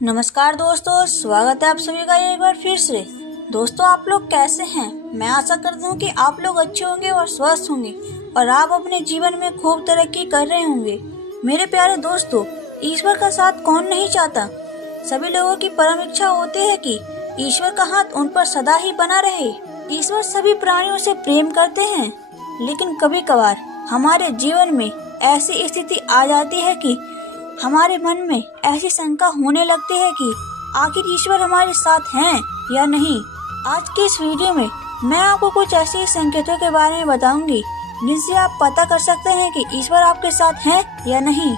नमस्कार दोस्तों, स्वागत है आप सभी का एक बार फिर से। दोस्तों, आप लोग कैसे हैं? मैं आशा करता हूँ कि आप लोग अच्छे होंगे और स्वस्थ होंगे और आप अपने जीवन में खूब तरक्की कर रहे होंगे। मेरे प्यारे दोस्तों, ईश्वर का साथ कौन नहीं चाहता। सभी लोगों की परम इच्छा होती है कि ईश्वर का हाथ उन पर सदा ही बना रहे। ईश्वर सभी प्राणियों से प्रेम करते हैं, लेकिन कभी कभार हमारे जीवन में ऐसी स्थिति आ जाती है कि हमारे मन में ऐसी शंका होने लगती है कि आखिर ईश्वर हमारे साथ हैं या नहीं। आज की इस वीडियो में मैं आपको कुछ ऐसे संकेतों के बारे में बताऊंगी जिनसे आप पता कर सकते हैं कि ईश्वर आपके साथ हैं या नहीं।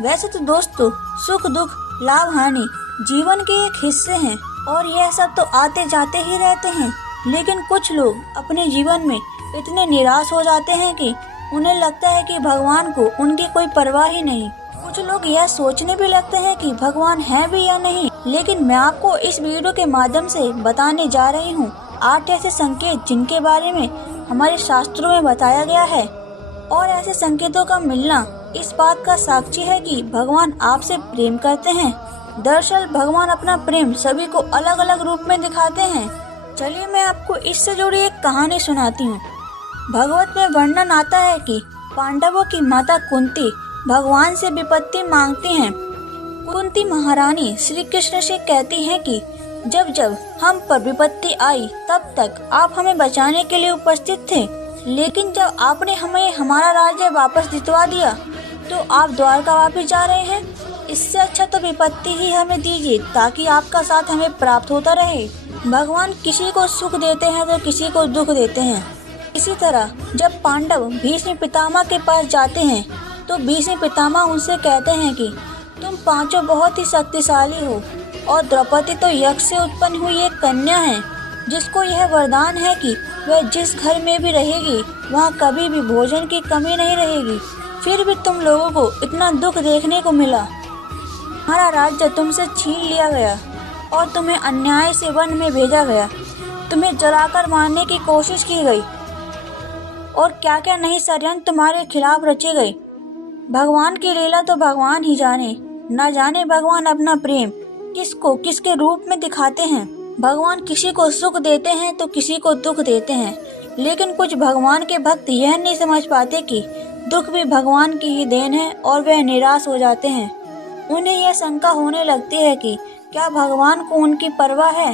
वैसे तो दोस्तों, सुख दुख लाभ हानि जीवन के एक हिस्से हैं और यह सब तो आते जाते ही रहते हैं, लेकिन कुछ लोग अपने जीवन में इतने निराश हो जाते हैं कि उन्हें लगता है कि भगवान को उनकी कोई परवाह ही नहीं। कुछ लोग यह सोचने भी लगते हैं कि भगवान है भी या नहीं। लेकिन मैं आपको इस वीडियो के माध्यम से बताने जा रही हूँ 8 ऐसे संकेत जिनके बारे में हमारे शास्त्रों में बताया गया है, और ऐसे संकेतों का मिलना इस बात का साक्षी है कि भगवान आपसे प्रेम करते हैं। दरअसल भगवान अपना प्रेम सभी को अलग अलग रूप में दिखाते हैं। चलिए मैं आपको इससे जुड़ी एक कहानी सुनाती हूँ। भगवत में वर्णन आता है कि पांडवों की माता कुंती भगवान से विपत्ति मांगती हैं। कुंती महारानी श्री कृष्ण से कहती हैं कि जब जब हम पर विपत्ति आई तब तक आप हमें बचाने के लिए उपस्थित थे, लेकिन जब आपने हमें हमारा राज्य वापस जितवा दिया तो आप द्वारका वापस जा रहे हैं। इससे अच्छा तो विपत्ति ही हमें दीजिए ताकि आपका साथ हमें प्राप्त होता रहे। भगवान किसी को सुख देते हैं तो किसी को दुख देते हैं। इसी तरह जब पांडव भीष्म पितामह के पास जाते हैं तो भीष्म पितामह उनसे कहते हैं कि तुम पांचों बहुत ही शक्तिशाली हो और द्रौपदी तो यक्ष से उत्पन्न हुई एक कन्या है जिसको यह वरदान है कि वह जिस घर में भी रहेगी वहाँ कभी भी भोजन की कमी नहीं रहेगी। फिर भी तुम लोगों को इतना दुख देखने को मिला। हमारा राज्य तुमसे छीन लिया गया और तुम्हें अन्याय से वन में भेजा गया। तुम्हें जलाकर मारने की कोशिश की गई और क्या क्या नहीं षड्यंत्र तुम्हारे खिलाफ रचे गए। भगवान की लीला तो भगवान ही जाने, न जाने भगवान अपना प्रेम किसको किसके रूप में दिखाते हैं। भगवान किसी को सुख देते हैं तो किसी को दुख देते हैं, लेकिन कुछ भगवान के भक्त यह नहीं समझ पाते कि दुख भी भगवान की ही देन है और वह निराश हो जाते हैं। उन्हें यह शंका होने लगती है कि क्या भगवान को उनकी परवाह है।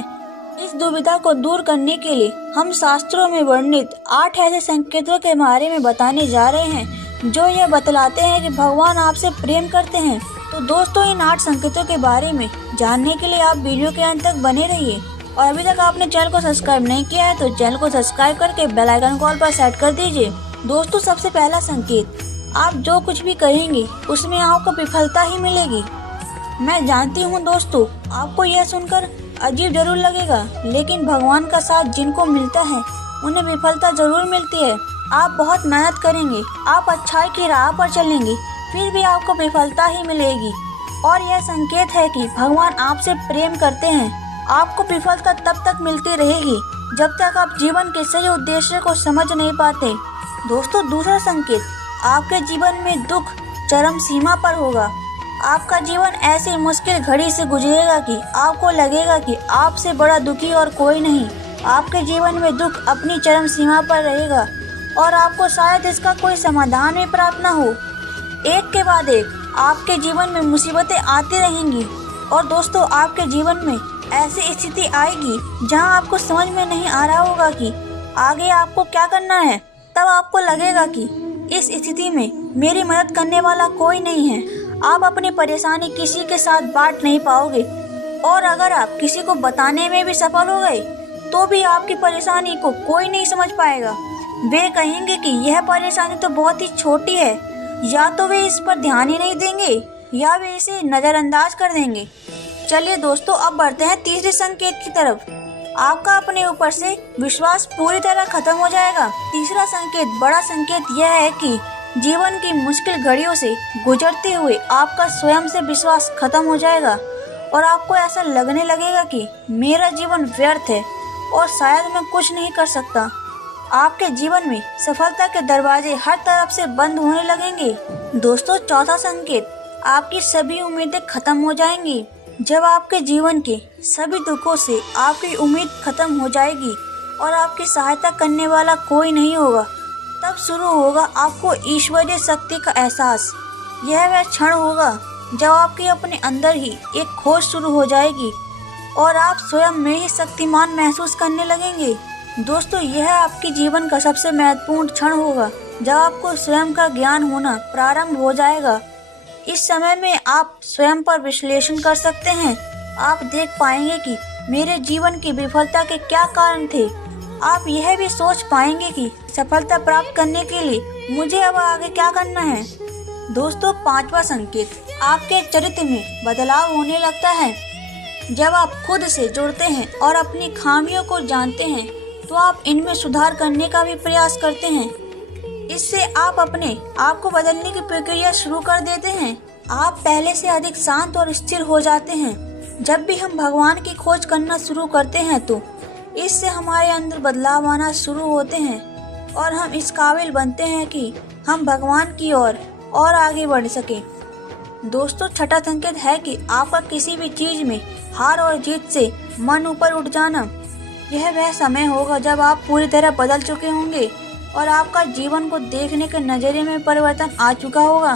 इस दुविधा को दूर करने के लिए हम शास्त्रों में वर्णित 8 ऐसे संकेतों के बारे में बताने जा रहे हैं जो यह बतलाते हैं कि भगवान आपसे प्रेम करते हैं। तो दोस्तों, इन 8 संकेतों के बारे में जानने के लिए आप वीडियो के अंत तक बने रहिए, और अभी तक आपने चैनल को सब्सक्राइब नहीं किया है तो चैनल को सब्सक्राइब करके बेल आइकन को ऑल पर सेट कर दीजिए। दोस्तों, सबसे पहला संकेत, आप जो कुछ भी करेंगे उसमें आपको विफलता ही मिलेगी। मैं जानती हूँ दोस्तों, आपको यह सुनकर अजीब जरूर लगेगा, लेकिन भगवान का साथ जिनको मिलता है उन्हें विफलता जरूर मिलती है। आप बहुत मेहनत करेंगे, आप अच्छाई की राह पर चलेंगे, फिर भी आपको विफलता ही मिलेगी, और यह संकेत है कि भगवान आपसे प्रेम करते हैं। आपको विफलता तब तक मिलती रहेगी जब तक आप जीवन के सही उद्देश्य को समझ नहीं पाते। दोस्तों, दूसरा संकेत, आपके जीवन में दुख चरम सीमा पर होगा। आपका जीवन ऐसी मुश्किल घड़ी से गुजरेगा कि आपको लगेगा कि आपसे बड़ा दुखी और कोई नहीं। आपके जीवन में दुख अपनी चरम सीमा पर रहेगा और आपको शायद इसका कोई समाधान भी प्राप्त न हो। एक के बाद एक आपके जीवन में मुसीबतें आती रहेंगी, और दोस्तों, आपके जीवन में ऐसी स्थिति आएगी जहां आपको समझ में नहीं आ रहा होगा कि आगे आपको क्या करना है। तब आपको लगेगा कि इस स्थिति में मेरी मदद करने वाला कोई नहीं है। आप अपनी परेशानी किसी के साथ बांट नहीं पाओगे, और अगर आप किसी को बताने में भी सफल हो गए तो भी आपकी परेशानी को कोई नहीं समझ पाएगा। वे कहेंगे कि यह परेशानी तो बहुत ही छोटी है, या तो वे इस पर ध्यान ही नहीं देंगे या वे इसे नजरअंदाज कर देंगे। चलिए दोस्तों, अब बढ़ते हैं तीसरे संकेत की तरफ। आपका अपने ऊपर से विश्वास पूरी तरह खत्म हो जाएगा। तीसरा संकेत, बड़ा संकेत यह है कि जीवन की मुश्किल घड़ियों से गुजरते हुए आपका स्वयं से विश्वास खत्म हो जाएगा और आपको ऐसा लगने लगेगा कि मेरा जीवन व्यर्थ है और शायद मैं कुछ नहीं कर सकता। आपके जीवन में सफलता के दरवाजे हर तरफ से बंद होने लगेंगे। दोस्तों, चौथा संकेत, आपकी सभी उम्मीदें खत्म हो जाएंगी। जब आपके जीवन के सभी दुखों से आपकी उम्मीद खत्म हो जाएगी और आपकी सहायता करने वाला कोई नहीं होगा, तब शुरू होगा आपको ईश्वरीय शक्ति का एहसास। यह वह क्षण होगा जब आपके अपने अंदर ही एक खोज शुरू हो जाएगी और आप स्वयं में ही शक्तिमान महसूस करने लगेंगे। दोस्तों, यह आपके जीवन का सबसे महत्वपूर्ण क्षण होगा जब आपको स्वयं का ज्ञान होना प्रारंभ हो जाएगा। इस समय में आप स्वयं पर विश्लेषण कर सकते हैं। आप देख पाएंगे कि मेरे जीवन की विफलता के क्या कारण थे। आप यह भी सोच पाएंगे कि सफलता प्राप्त करने के लिए मुझे अब आगे क्या करना है। दोस्तों, 5वां संकेत, आपके चरित्र में बदलाव होने लगता है। जब आप खुद से जुड़ते हैं और अपनी खामियों को जानते हैं तो आप इनमें सुधार करने का भी प्रयास करते हैं। इससे आप अपने आप को बदलने की प्रक्रिया शुरू कर देते हैं। आप पहले से अधिक शांत और स्थिर हो जाते हैं। जब भी हम भगवान की खोज करना शुरू करते हैं तो इससे हमारे अंदर बदलाव आना शुरू होते हैं और हम इस काबिल बनते हैं कि हम भगवान की ओर और आगे बढ़ सकें। दोस्तों, 6वां संकेत है कि आपका किसी भी चीज में हार और जीत से मन ऊपर उठ जाना। यह वह समय होगा जब आप पूरी तरह बदल चुके होंगे और आपका जीवन को देखने के नजरिए में परिवर्तन आ चुका होगा।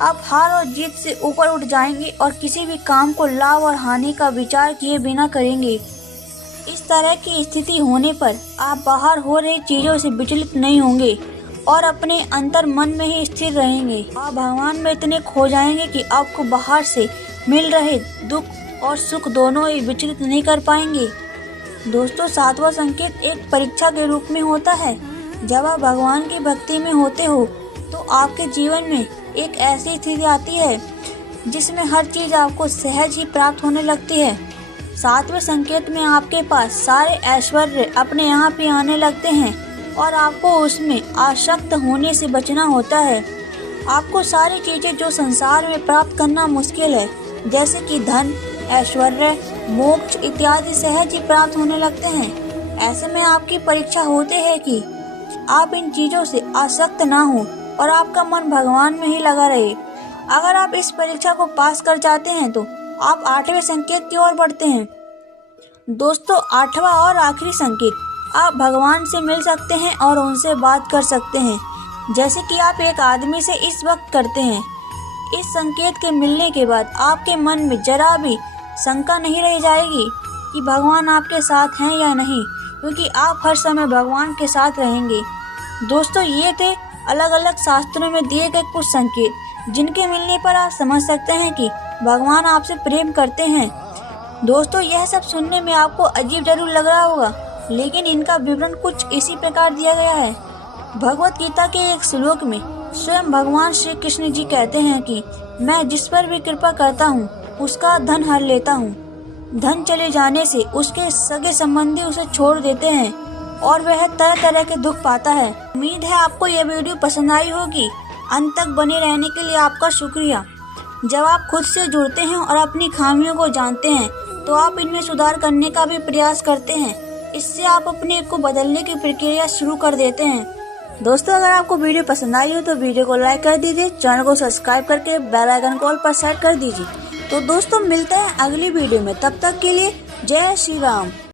आप हार और जीत से ऊपर उठ जाएंगे और किसी भी काम को लाभ और हानि का विचार किए बिना करेंगे। इस तरह की स्थिति होने पर आप बाहर हो रही चीजों से विचलित नहीं होंगे और अपने अंतर मन में ही स्थिर रहेंगे। आप भगवान में इतने खो जाएंगे कि आपको बाहर से मिल रहे दुख और सुख दोनों ही विचलित नहीं कर पाएंगे। दोस्तों, 7वां संकेत एक परीक्षा के रूप में होता है। जब आप भगवान की भक्ति में होते हो तो आपके जीवन में एक ऐसी स्थिति आती है जिसमें हर चीज आपको सहज ही प्राप्त होने लगती है। 7वें संकेत में आपके पास सारे ऐश्वर्य अपने यहाँ पे आने लगते हैं और आपको उसमें आसक्त होने से बचना होता है। आपको सारी चीजें जो संसार में प्राप्त करना मुश्किल है, जैसे कि धन, ऐश्वर्य, मोक्ष इत्यादि सहज ही प्राप्त होने लगते हैं। ऐसे में आपकी परीक्षा होती है कि आप इन चीजों से आसक्त ना हो और आपका मन भगवान में ही लगा रहे। अगर आप इस परीक्षा को पास कर जाते हैं तो आप 8वें संकेत की ओर बढ़ते हैं। दोस्तों, 8वां और आखिरी संकेत, आप भगवान से मिल सकते हैं और उनसे बात कर सकते हैं, जैसे कि आप एक आदमी से इस वक्त करते हैं। इस संकेत के मिलने के बाद आपके मन में जरा भी शंका नहीं रह जाएगी कि भगवान आपके साथ हैं या नहीं, क्योंकि आप हर समय भगवान के साथ रहेंगे। दोस्तों, ये थे अलग अलग शास्त्रों में दिए गए कुछ संकेत जिनके मिलने पर आप समझ सकते हैं कि भगवान आपसे प्रेम करते हैं। दोस्तों, यह सब सुनने में आपको अजीब जरूर लग रहा होगा, लेकिन इनका विवरण कुछ इसी प्रकार दिया गया है। भगवत गीता के एक श्लोक में स्वयं भगवान श्री कृष्ण जी कहते हैं कि मैं जिस पर भी कृपा करता हूँ उसका धन हर लेता हूँ। धन चले जाने से उसके सगे संबंधी उसे छोड़ देते हैं और वह तरह तरह के दुख पाता है। उम्मीद है आपको यह वीडियो पसंद आई होगी। अंत तक बने रहने के लिए आपका शुक्रिया। जब आप खुद से जुड़ते हैं और अपनी खामियों को जानते हैं तो आप इनमें सुधार करने का भी प्रयास करते हैं। इससे आप अपने को बदलने की प्रक्रिया शुरू कर देते हैं। दोस्तों, अगर आपको वीडियो पसंद आई हो तो वीडियो को लाइक कर दीजिए, चैनल को सब्सक्राइब करके बेल आइकन कॉल पर सेट कर दीजिए। तो दोस्तों, मिलते हैं अगली वीडियो में। तब तक के लिए जय श्री राम।